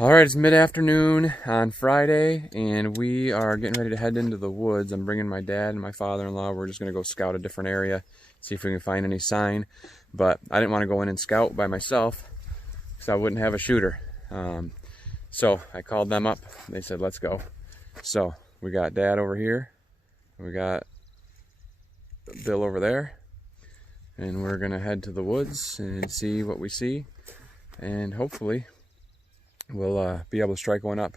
Alright, it's mid-afternoon on Friday, and we are getting ready to head into the woods. I'm bringing my dad and my father-in-law. We're just going to go scout a different area, see if we can find any sign. But I didn't want to go in and scout by myself, because I wouldn't have a shooter. So I called them up. They said, let's go. So we got Dad over here. We got Bill over there. And we're going to head to the woods and see what we see. And hopefully we'll be able to strike one up.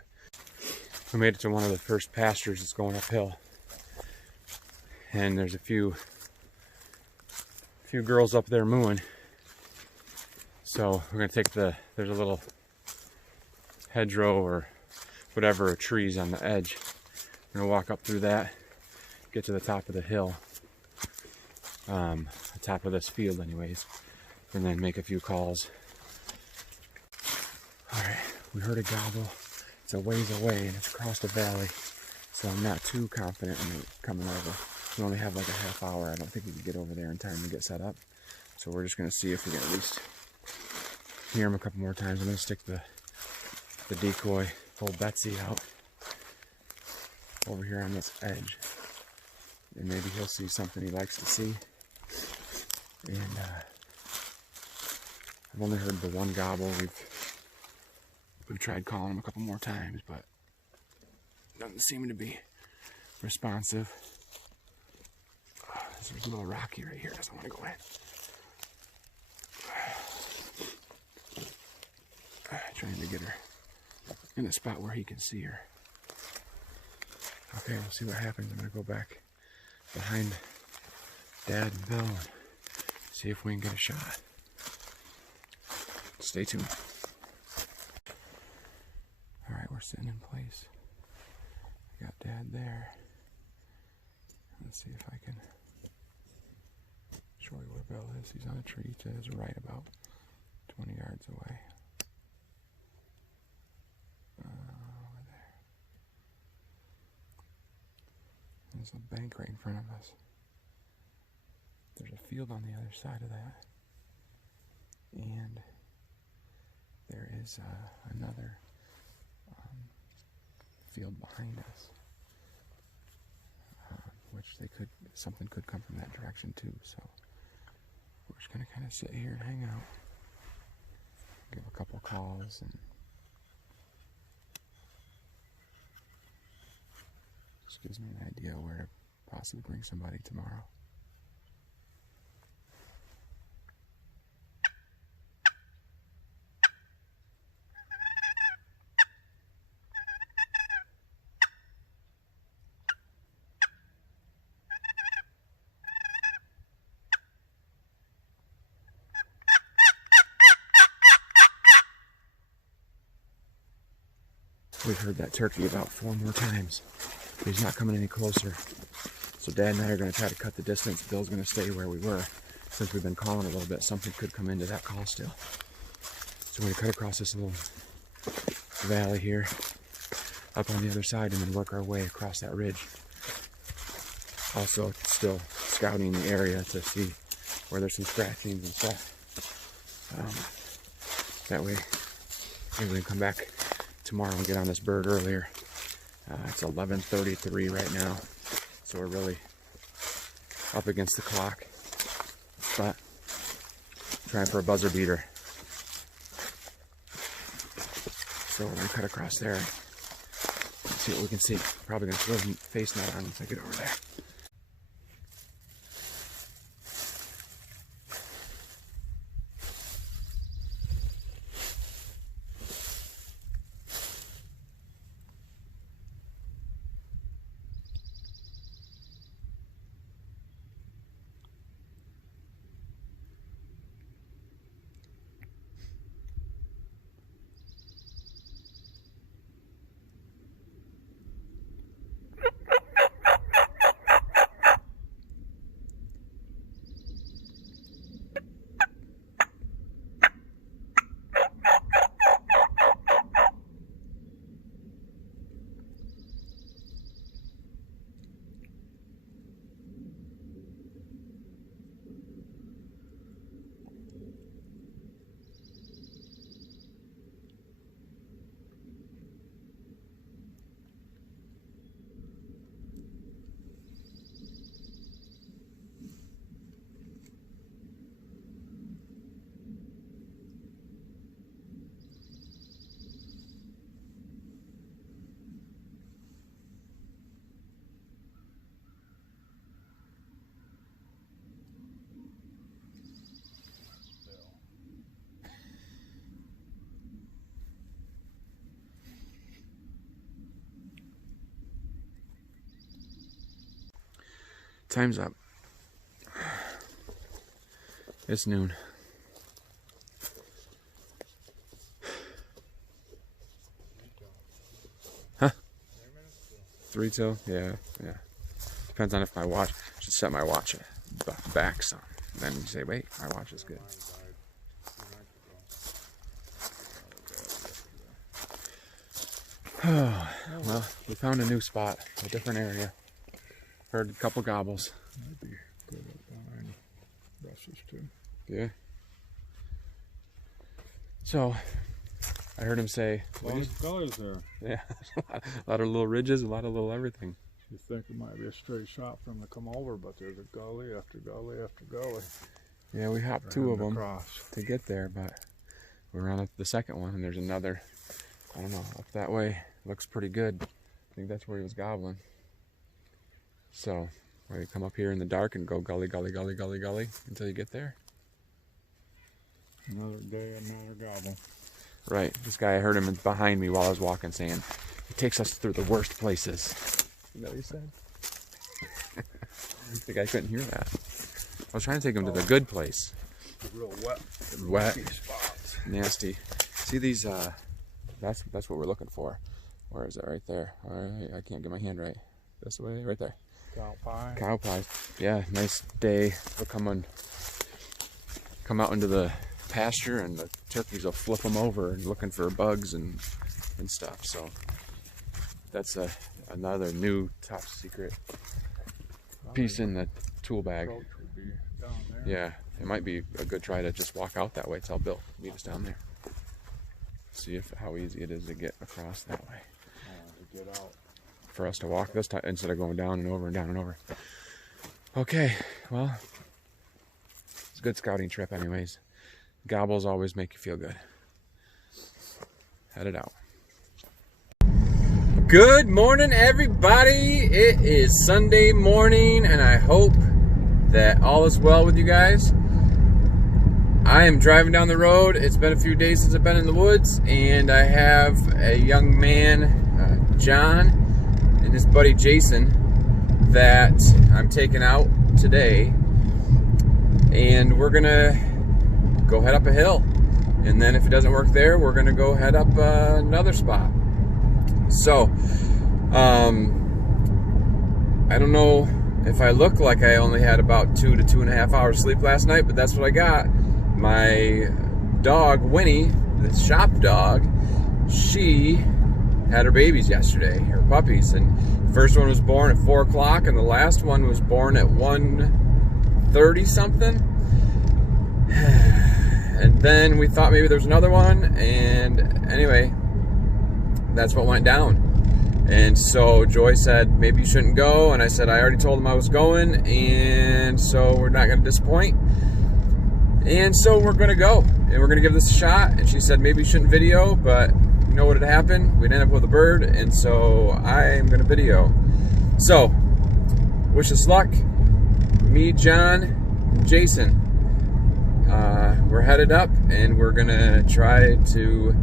We made it to one of the first pastures that's going uphill, and there's a few girls up there mooing. So we're gonna take there's a little hedgerow or whatever, or trees on the edge. We're gonna walk up through that, get to the top of the hill, the top of this field anyways, and then make a few calls. All right. We heard a gobble. It's a ways away and it's across the valley, so I'm not too confident in it coming over. We only have like a half hour. I don't think we can get over there in time to get set up. So we're just going to see if we can at least hear him a couple more times. I'm going to stick the decoy, old Betsy, out over here on this edge, and maybe he'll see something he likes to see. And I've only heard the one gobble. We've tried calling him a couple more times, but doesn't seem to be responsive. This is a little rocky right here. Doesn't want to go in. Trying to get her in a spot where he can see her. Okay, we'll see what happens. I'm going to go back behind Dad and Bill and see if we can get a shot. Stay tuned. Alright, we're sitting in place. I got Dad there. Let's see if I can show you where Bill is. He's on a tree to his right, about 20 yards away. Over there. There's a bank right in front of us. There's a field on the other side of that. And there is another field behind us, which something could come from that direction too. So we're just gonna kind of sit here and hang out, give a couple calls, and just gives me an idea where to possibly bring somebody tomorrow. We've heard that turkey about 4 more times. He's not coming any closer. So Dad and I are going to try to cut the distance. Bill's going to stay where we were. Since we've been calling a little bit, something could come into that call still. So we're going to cut across this little valley here, up on the other side, and then work our way across that ridge. Also still scouting the area to see where there's some scratchings and stuff. That way maybe we can come back tomorrow and get on this bird earlier. It's 11:33 right now, so we're really up against the clock, but trying for a buzzer beater. So we're gonna cut across there and see what we can see. Probably gonna throw a face net on once I get over there. Time's up. It's noon. Huh? 3 till? Yeah. Depends on if my watch. I should set my watch back some. Then you say, wait, my watch is good. Oh, well, we found a new spot, a different area. Heard a couple gobbles. Maybe good up behind brushes too. Yeah. So, I heard him say, A lot of gullies there. yeah, a lot of little ridges, a lot of little everything. You think it might be a straight shot for them to come over, but there's a gully after gully after gully. Yeah, we hopped 2 of them to get there, but we're on the second one, and there's another, I don't know, up that way. Looks pretty good. I think that's where he was gobbling. So, we come up here in the dark and go gully, gully, gully, gully, gully until you get there. Another day, another gobble. Right. This guy, I heard him behind me while I was walking saying, it takes us through the worst places. You know what he said? The guy couldn't hear that. I was trying to take him to the good place. Real wet. Wet. Spots. Nasty. See these, that's what we're looking for. Where is it? Right there. All right, I can't get my hand right. This way, right there. Cow pie. Cow pies. Yeah, nice day. We'll come out into the pasture, and the turkeys will flip them over and looking for bugs and stuff. So that's another new top secret piece in the tool bag. Would be down there. Yeah, it might be a good try to just walk out that way. Tell Bill, meet us down there. See how easy it is to get across that way. To get out. For us to walk this time instead of going down and over and down and over. Okay, well, it's a good scouting trip anyways. Gobbles always make you feel good. Headed out. Good morning, everybody. It is Sunday morning, and I hope that all is well with you guys. I am driving down the road. It's been a few days since I've been in the woods, and I have a young man, John, and his buddy Jason, that I'm taking out today, and we're gonna go head up a hill, and then if it doesn't work there, we're gonna go head up another spot. So I don't know if I look like I only had about 2 to 2.5 hours sleep last night, but that's what I got. My dog Winnie, the shop dog, she had her babies yesterday, her puppies, and the first one was born at 4 o'clock and the last one was born at 1:30 something. And then we thought maybe there was another one, and anyway, that's what went down. And so Joy said, maybe you shouldn't go, and I said I already told him I was going, and so we're not going to disappoint. And so we're going to go, and we're going to give this a shot. And she said maybe you shouldn't video, but you know what had happened? We'd end up with a bird, and so I am going to video. So, wish us luck. Me, John, Jason. We're headed up, and we're going to try to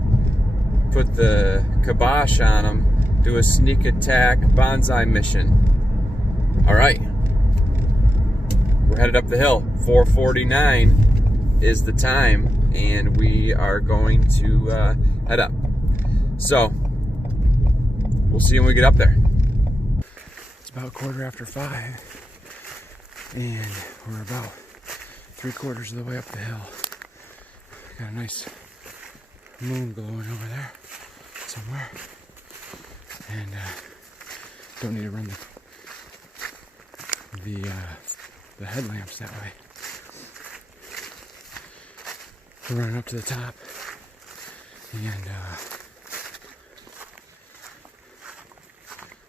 put the kibosh on them, do a sneak attack bonsai mission. All right. We're headed up the hill. 4:49 is the time, and we are going to head up. So we'll see when we get up there. It's about 5:15, and we're about 3/4 of the way up the hill. Got a nice moon glowing over there somewhere, and don't need to run the headlamps that way. We're running up to the top, and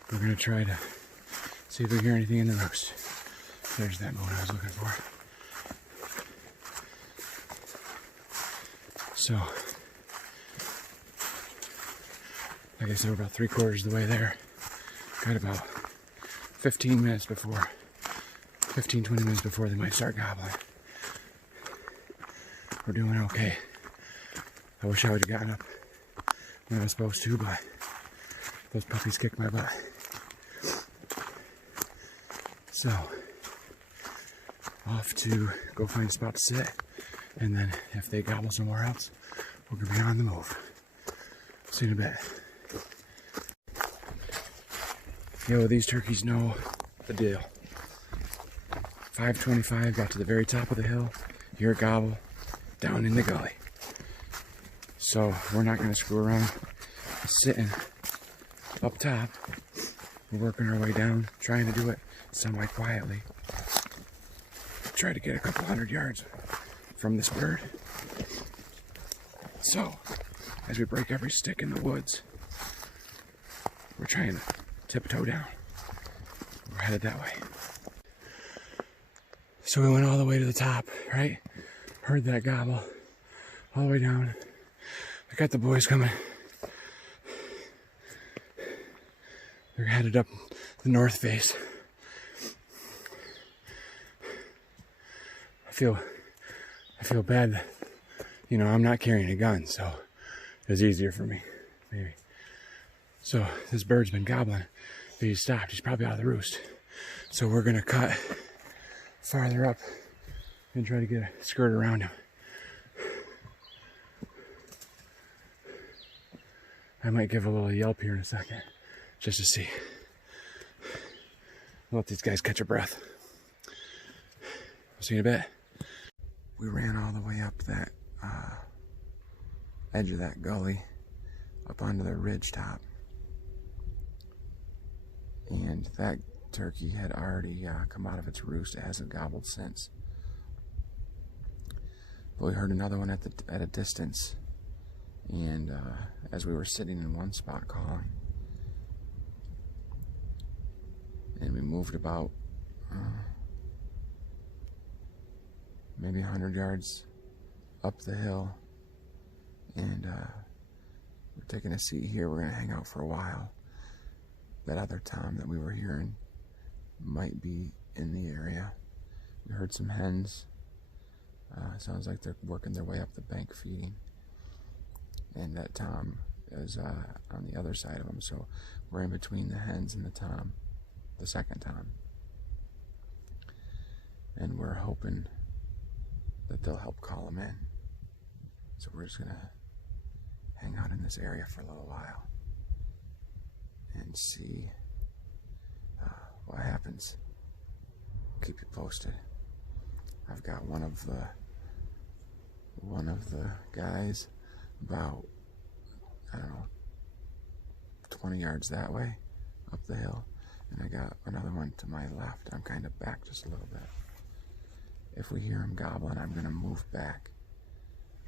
we're gonna try to see if we hear anything in the roost. There's that moon I was looking for. So, like I said, we're about 3/4 of the way there. Got about 20 minutes before they might start gobbling. We're doing okay. I wish I would have gotten up when I was supposed to, but those puppies kicked my butt. So, off to go find a spot to sit. And then if they gobble somewhere else, we're gonna be on the move. See you in a bit. Yo, these turkeys know the deal. 5:25, got to the very top of the hill, hear a gobble, down in the gully. So we're not gonna screw around sitting up top. We're working our way down, trying to do it somewhat quietly. Try to get a couple 100 yards from this bird. So, as we break every stick in the woods, we're trying to tiptoe down. We're headed that way. So we went all the way to the top, right? Heard that gobble all the way down. I got the boys coming. They're headed up the north face. I feel bad that, you know, I'm not carrying a gun, so it was easier for me, maybe. So this bird's been gobbling, but he's stopped. He's probably out of the roost. So we're gonna cut farther up and try to get a skirt around him. I might give a little yelp here in a second, just to see. I'll let these guys catch a breath. I'll see you in a bit. We ran all the way up that edge of that gully, up onto the ridge top. And that turkey had already come out of its roost. It hasn't gobbled since. But we heard another one at a distance. And as we were sitting in one spot calling, and we moved about maybe 100 yards up the hill, and we're taking a seat here. We're gonna hang out for a while. That other tom that we were hearing might be in the area. We heard some hens. Sounds like they're working their way up the bank feeding. And that tom is on the other side of them, so we're in between the hens and the tom, the second tom. And we're hoping that they'll help call them in. So we're just gonna hang out in this area for a little while and see what happens. Keep you posted. I've got one of the guys about, I don't know, 20 yards that way up the hill, and I got another one to my left. I'm kind of back just a little bit. If we hear him gobbling, I'm gonna move back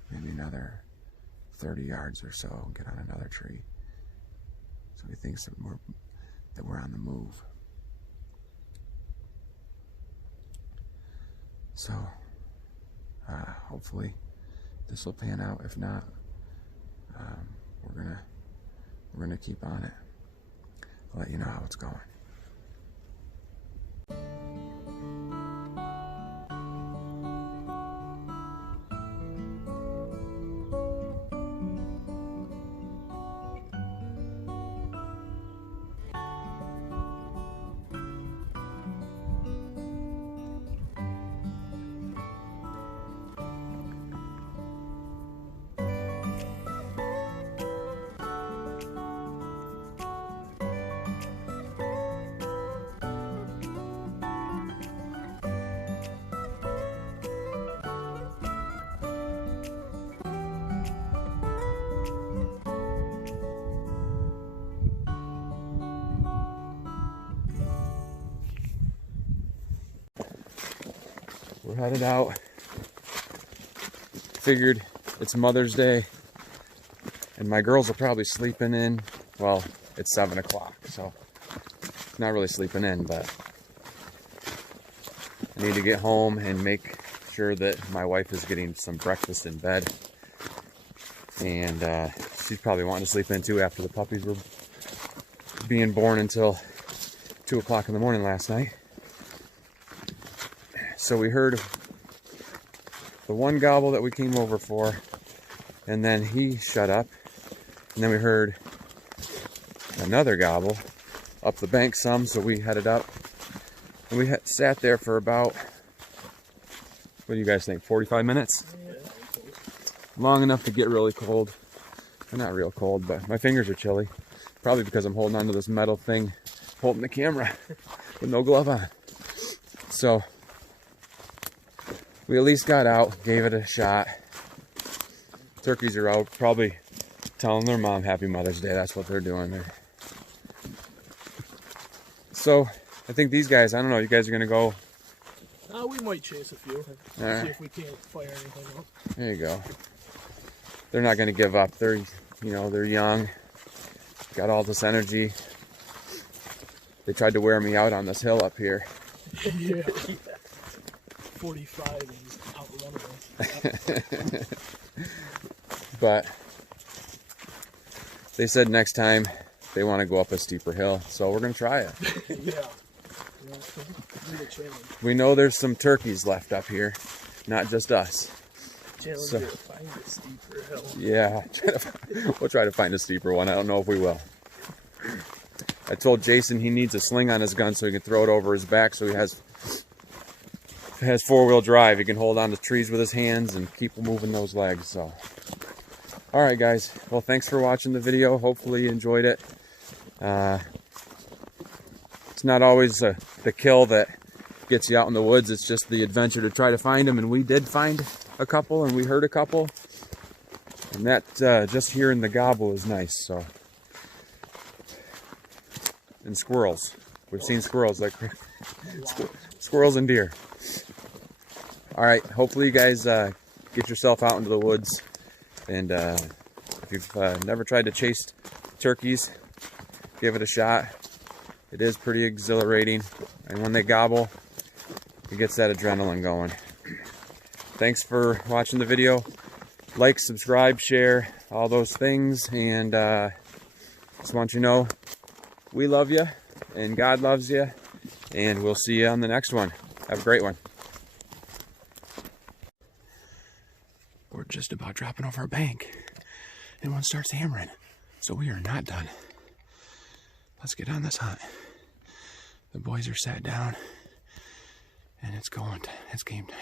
maybe another 30 yards or so and get on another tree, so he thinks that we're on the move. So hopefully this will pan out. If not, we're gonna keep on it. I'll let you know how it's going. We're headed out. Figured it's Mother's Day, and my girls are probably sleeping in. Well, it's 7 o'clock, so not really sleeping in, but I need to get home and make sure that my wife is getting some breakfast in bed. And she's probably wanting to sleep in too after the puppies were being born until 2 o'clock in the morning last night. So we heard the one gobble that we came over for, and then he shut up, and then we heard another gobble up the bank some, so we headed up, and we sat there for about What do you guys think? 45 minutes? Long enough to get really cold. Well, not real cold, but my fingers are chilly. Probably because I'm holding onto this metal thing, holding the camera with no glove on. So we at least got out, gave it a shot. Turkeys are out, probably telling their mom Happy Mother's Day. That's what they're doing there. So I think these guys, I don't know, you guys are gonna go. We might chase a few. Right. See if we can't fire anything up. There you go. They're not gonna give up. They're, you know, they're young, got all this energy. They tried to wear me out on this hill up here. Yeah. 45 and outrun us. But they said next time they want to go up a steeper hill, so we're gonna try it. Yeah. Challenge. We know there's some turkeys left up here, not just us. Challenge So, to find a steeper hill. yeah, we'll try to find a steeper one. I don't know if we will. I told Jason he needs a sling on his gun so he can throw it over his back, so he has four-wheel drive. He can hold on to trees with his hands and keep moving those legs. So, all right, guys. Well, thanks for watching the video. Hopefully you enjoyed it. It's not always the kill that gets you out in the woods. It's just the adventure to try to find them. And we did find a couple, and we heard a couple. And that just hearing the gobble is nice. So, and squirrels. We've seen squirrels like squirrels and deer. All right. Hopefully you guys get yourself out into the woods. And if you've never tried to chase turkeys, give it a shot. It is pretty exhilarating, and when they gobble, it gets that adrenaline going. Thanks for watching the video. Like, subscribe, share, all those things, and just want you to know we love you, and God loves you, and we'll see you on the next one. Have a great one. We're just about dropping over a bank, and one starts hammering, so we are not done. Let's get on this hunt. The boys are sat down, and it's going. It's game time.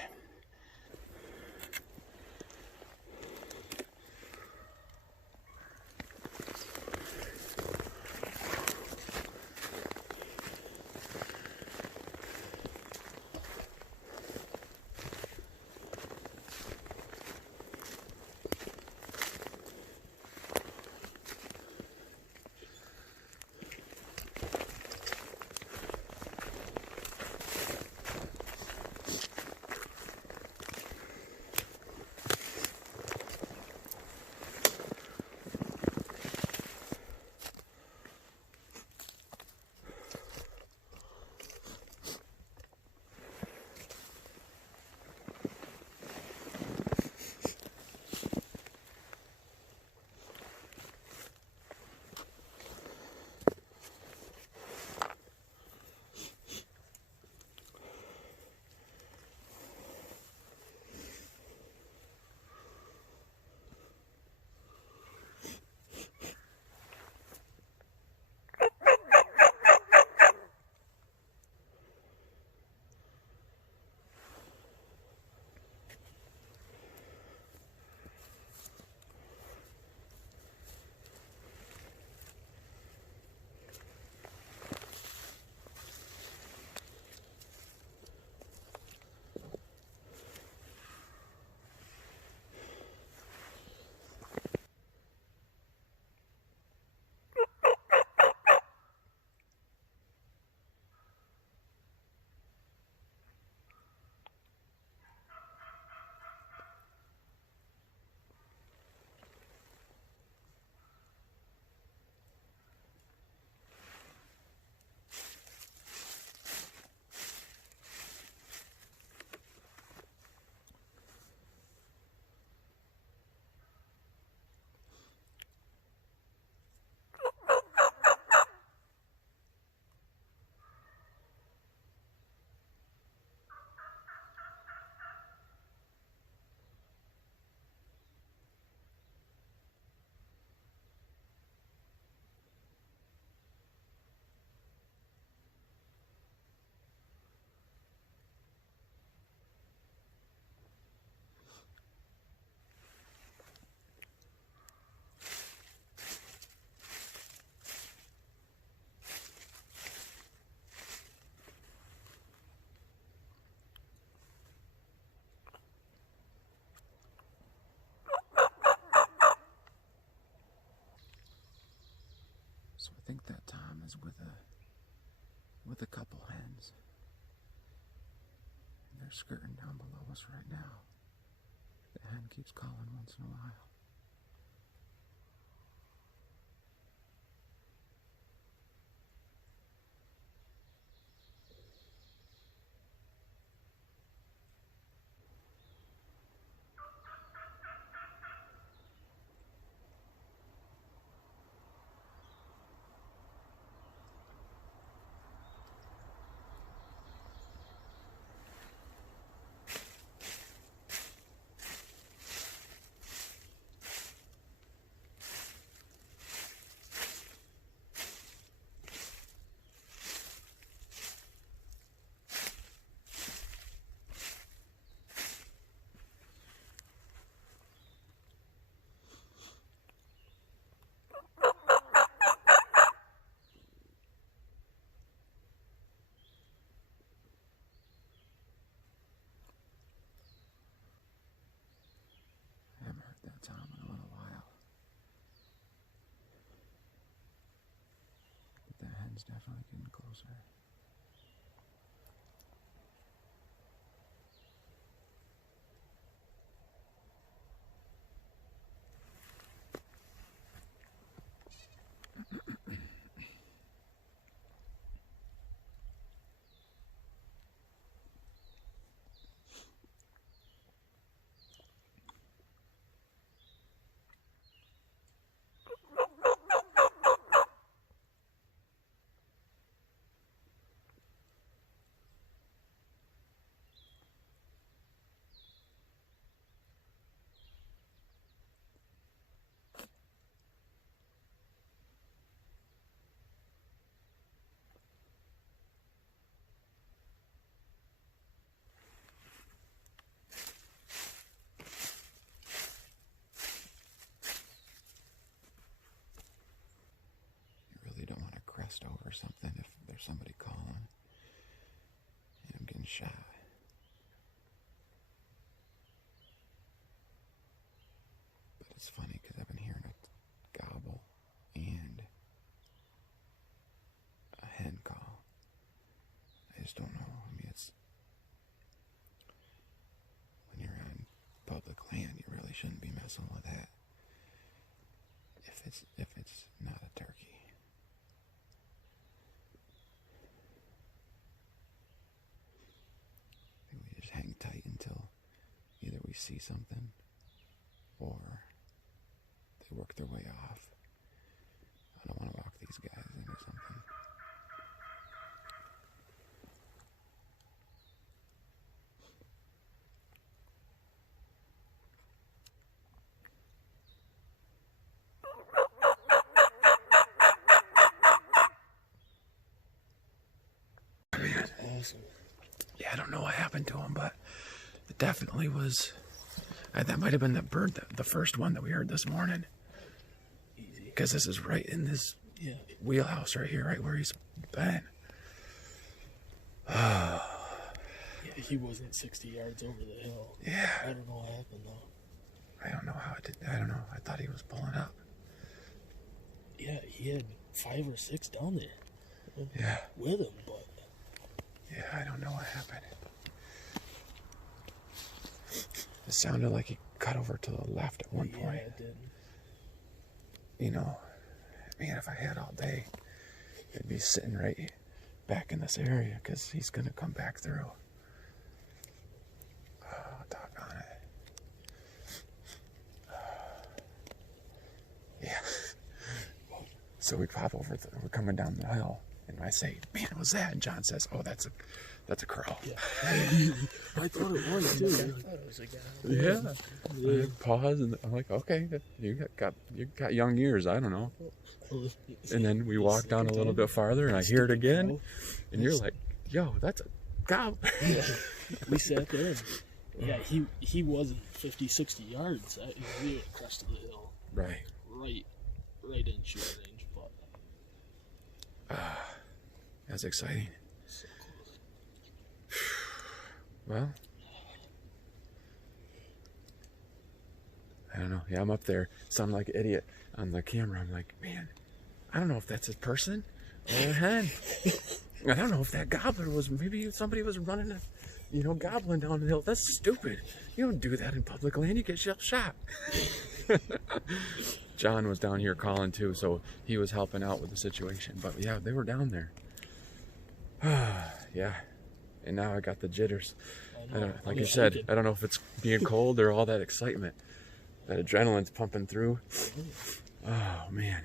So I think that Tom is with a couple hens. And they're skirting down below us right now. The hen keeps calling once in a while. I haven't heard that Tom in a little while. But that hen's definitely getting closer. You really don't want to crest over something if there's somebody calling. And I'm getting shy. But it's funny because I've been hearing a gobble and a hen call. I just don't know. I mean, it's when you're on public land, you really shouldn't be messing with that. If it's not a turkey. I think we just hang tight until either we see something or they work their way off. I don't want to walk these guys into something. Man. Awesome. Yeah, I don't know what happened to him, but it definitely was. That might have been the bird, the first one that we heard this morning. Easy. Because this is right in this wheelhouse right here, right where he's been. Yeah, he wasn't 60 yards over the hill. Yeah. I don't know what happened though. I don't know how it did. I don't know. I thought he was pulling up. Yeah, he had 5 or 6 down there. Yeah. With him, but. Yeah, I don't know what happened. It sounded like he cut over to the left at one point. Yeah, it did. You know, man, if I had all day, it'd be sitting right back in this area because he's going to come back through. Oh, doggone it. Yeah. So we pop over, we're coming down the hill, and I say, man, what was that? And John says, oh, that's a crow. Yeah. I thought it was too. I thought it was a guy. Yeah. I pause, and I'm like, okay, you got young ears. I don't know. And then we walk down a little bit farther, and I hear it again, and you're like, yo, that's a cow. Yeah. We sat there, and yeah, he wasn't 50, 60 yards. We were at the crest of the hill. Right. Right in shooting range, but. That's exciting. So close. Well, I don't know. Yeah, I'm up there, sound like an idiot on the camera. I'm like, man, I don't know if that's a person or a hen. I don't know if that gobbler was, maybe somebody was running, gobbling down the hill. That's stupid. You don't do that in public land. You get shot. John was down here calling too, so he was helping out with the situation. But yeah, they were down there. Yeah. And now I got the jitters. Like you said, I don't know if it's being cold or all that excitement. That adrenaline's pumping through. Oh, man.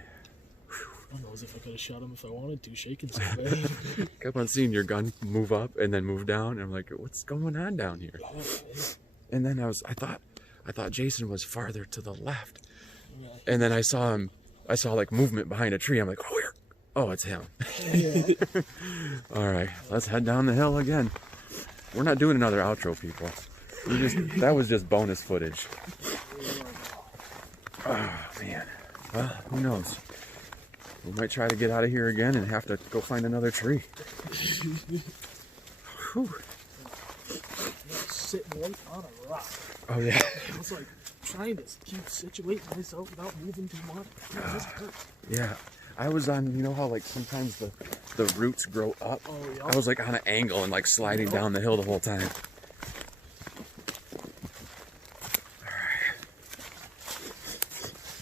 I don't know as if I could have shot him if I wanted to, shaking so bad. Kept on seeing your gun move up and then move down. And I'm like, what's going on down here? And then I thought Jason was farther to the left. And then I saw like movement behind a tree. I'm like, oh, it's him. Yeah. All right, let's head down the hill again. We're not doing another outro, people. That was just bonus footage. Oh, man. Well, who knows? We might try to get out of here again and have to go find another tree. Whew. Sitting right on a rock. Oh, yeah. I was like trying to keep situating myself without moving too much. This hurt. Yeah. I was on, how like sometimes the roots grow up. Oh, yeah. I was like on an angle and like sliding down the hill the whole time.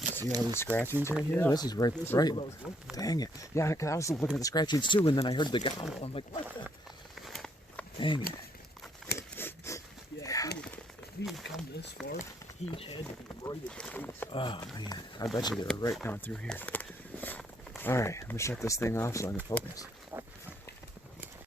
See all these scratchings right here? Yeah. This is right. This is what I was looking at. Dang it. Yeah, 'cause I was looking at the scratchings too, and then I heard the gobble. I'm like, what the? Dang it. Yeah, if he had come this far, he'd had to be right at the face. Oh, man. I bet you they were right down through here. All right, I'm going to shut this thing off so I can focus.